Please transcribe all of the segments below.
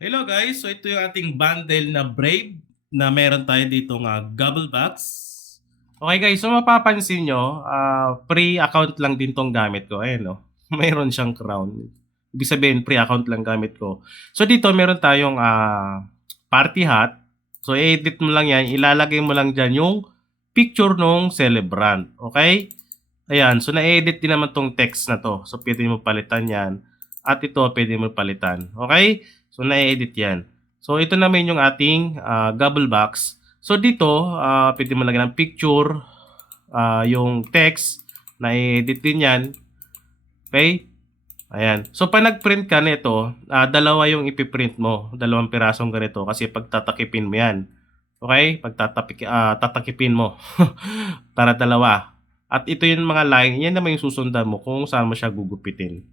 Hello guys, so ito yung ating bundle na Brave na meron tayo dito nga Gobble Box. Okay guys, so mapapansin nyo, free account lang din tong gamit ko. Ayan no, mayroon siyang crown. Ibig sabihin, free account lang gamit ko. So dito meron tayong party hat. So i-edit mo lang yan, ilalagay mo lang dyan yung picture nung celebrant. Okay? Ayan, so na-edit din naman tong text na to. So pwede mo palitan yan. At ito pwede mo palitan. Okay? So na-edit yan. So ito naman yung ating Gobble Box. So dito, pwede mo lagyan ng picture, yung text, na-edit din yan. Okay? Ayan. So pag nag-print ka nito, dalawa yung ipiprint mo. Dalawang pirasong ganito kasi pagtatakipin mo yan. Okay? Tatakipin mo. Para dalawa. At ito yung mga line, yan naman yung susundan mo kung saan mo siya gugupitin.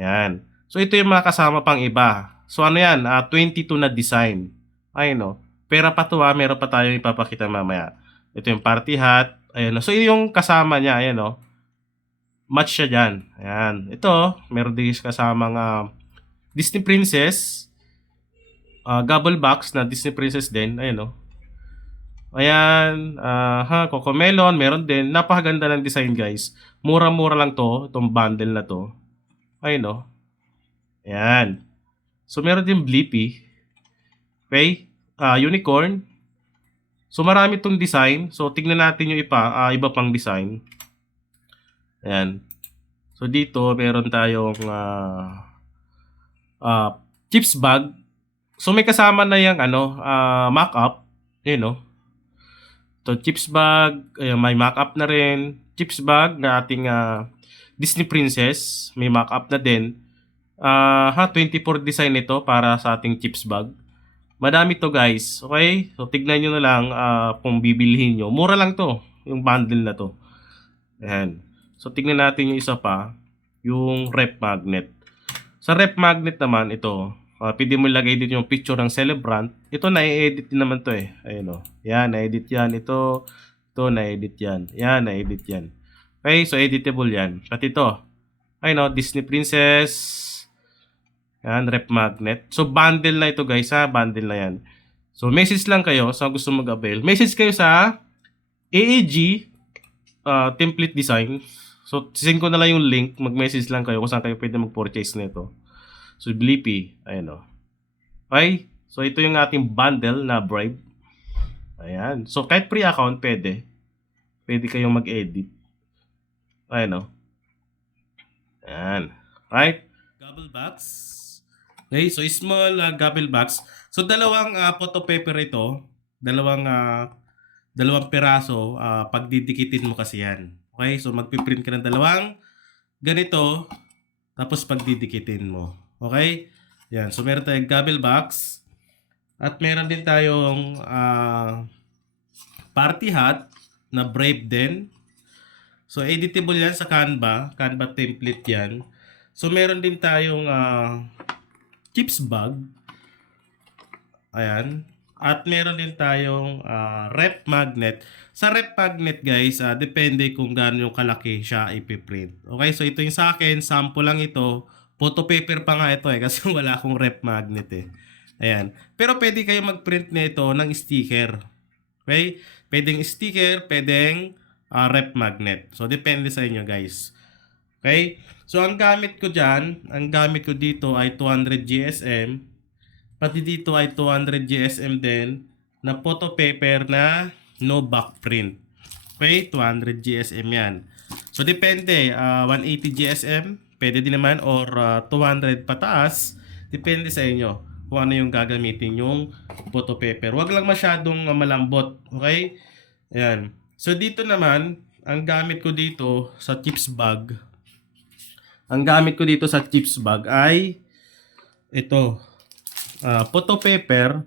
Ayan. So ito yung mga kasama pang iba. So ano yan? 22 na design. Ay no. Pera pa to meron pa tayo ipapakita mamaya. Ito yung party hat. Ayan. So yung kasama niya, ayan no. Match siya dyan. Ayan. Ito, meron din kasamang Disney Princess. Gobble Box na Disney Princess din. Ayan no. Ayan. Cocomelon. Meron din. Napakaganda ng design guys. Mura-mura lang to. Itong bundle na to. Ayan no. Ayan. So meron din Blippi. Okay? Unicorn. So marami itong design. So tignan natin yung iba pang design. Ayan. So dito meron tayong chips bag. So may kasama na yung mock-up. Ayan no. So chips bag, may mock-up na rin. Chips bag na ating Disney Princess. May mock-up na din. 24 design ito para sa ating chips bag. Madami to guys. Okay? So tignan nyo na lang kung bibilhin nyo. Mura lang to. Yung bundle na to. Ayan. So tignan natin yung isa pa. Yung rep magnet. Sa rep magnet naman ito. Pwede mo ilagay dito yung picture ng celebrant. Ito na-edit din naman to eh. Ayan o. Yan, na-edit yan. Ito na-edit yan. Yan, na-edit yan. Okay? So editable yan. Pati ito. Ayun o. Disney Princess. Yan, rep magnet. So, bundle na ito guys ha. Bundle na yan. So, message lang kayo sa gusto mag-avail. Message kayo sa AAG template design. So, send ko na lang yung link. Mag-message lang kayo kung saan kayo pwede mag-purchase nito. So, Blippi. Ayan o. Okay? So, ito yung ating bundle na Brave. Ayan. So, kahit free account, pwede. Pwede kayong mag-edit. Ayan o. Ayan. Right? Gobble box. Okay, so small gobble box. So dalawang photo paper ito, dalawang piraso, pagdidikitin mo kasi yan. Okay, so magpiprint ka ng dalawang ganito, tapos pagdidikitin mo. Okay? Yan, so meron tayong gobble box at meron din tayong party hat na Brave din. So editable yan sa Canva template yan. So meron din tayong chips bag. Ayan. At meron din tayong rep magnet. Sa rep magnet guys, depende kung gaano yung kalaki siya ipiprint. Okay, so ito yung sa akin, sample lang ito. Photo paper pa nga ito kasi wala akong rep magnet eh. Ayan. Pero pwede kayo mag-print nito ng sticker. Okay? Pwedeng sticker, pwedeng rep magnet. So depende sa inyo guys. Okay? So ang gamit ko dyan, ang gamit ko dito ay 200 GSM. Pati dito ay 200 GSM din na photo paper na no back print. Okay? 200 GSM yan. So depende, 180 GSM, pwede din naman or 200 pataas. Depende sa inyo kung ano yung gagamitin yung photo paper. Huwag lang masyadong malambot. Okay? Ayan. So dito naman, ang gamit ko dito sa chips bag, ay ito. Photo paper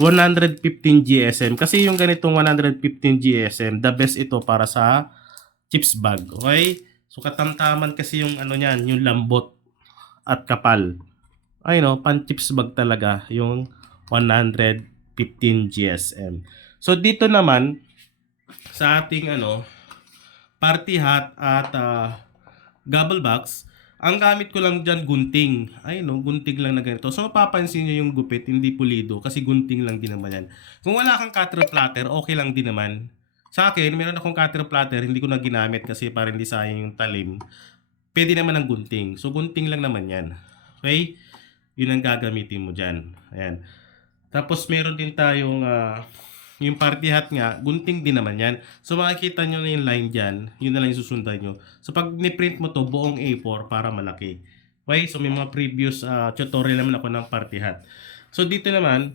115 GSM. Kasi yung ganitong 115 GSM, the best ito para sa chips bag. Okay? So katamtaman kasi yung ano niyan, yung lambot at kapal. Ay no, pan chips bag talaga yung 115 GSM. So dito naman sa ating party hat at gobble box, Ang gamit ko lang diyan gunting. Ayun 'no, gunting lang na ganito. So mapapansin niyo yung gupit hindi pulido kasi gunting lang din naman yan. Kung wala kang cutter platter, okey lang din naman. Sa'kin meron akong cutter platter hindi ko na ginamit kasi para hindi sayang yung talim. Puwede naman ng gunting. So gunting lang naman yan, okey? Yun ang gagamitin mo diyan, ayan. Tapos meron din tayong, yung party hat nga, gunting din naman yan. So makikita nyo na yung line dyan, yun na lang yung susundan nyo. So pag ni-print mo to, buong A4 para malaki. Okay, so may mga previous tutorial naman ako ng party hat. So dito naman,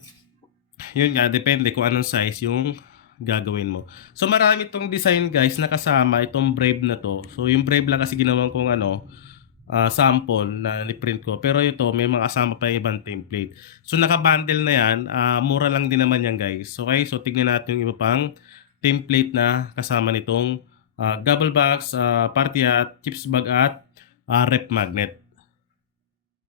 yun nga, depende kung anong size yung gagawin mo. So marami itong design guys na kasama itong Brave na to. So yung Brave lang kasi ginawan kong sample na ni-print ko. Pero ito, may mga kasama pa yung ibang template. So naka-bundle na yan. Mura lang din naman yan guys. Okay, so tignan natin yung iba pang template na kasama nitong gobble box, party hat, chips bag at rep magnet.